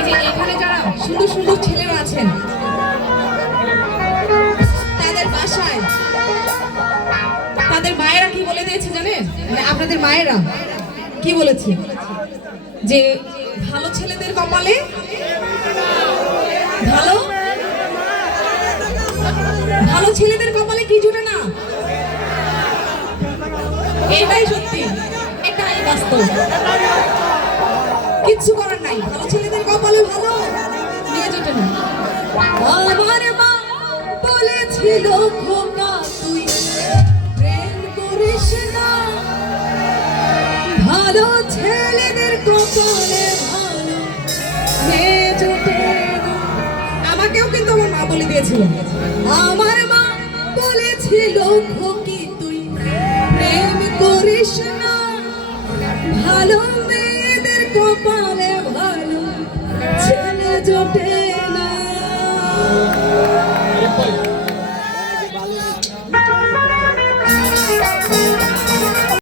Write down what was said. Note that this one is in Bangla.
এই যে এখানে যারা সুন্দর সুন্দর ছেলেরা আছেন তাদের বাসায় তাদের মায়েরা কি বলে দিয়েছে জানেন? মানে আপনাদের মায়েরা কি বলেছে যে ভালো ছেলেদের কপালে ভালো ভালো ছেলেদের কপালে কি জুটে না। এটাই সত্যি, এটাই বাস্তব, কিচ্ছু করার নাই। ভালো ছেলেদের কপালে ভালো মেয়ে জুটে না। আমার মা বলেছিল খোকা তুই প্রেম করিস না, ভালো ছেলেদের কপালে ভালো মেয়ে জুটে না। আমাকেও কিন্তু আমার মা বলে দিয়েছিল। আমার মা বলেছিল খোকি তুই প্রেম করিস না, ভালো মেয়েদের কপালে ভালো ছেলে জোটে না।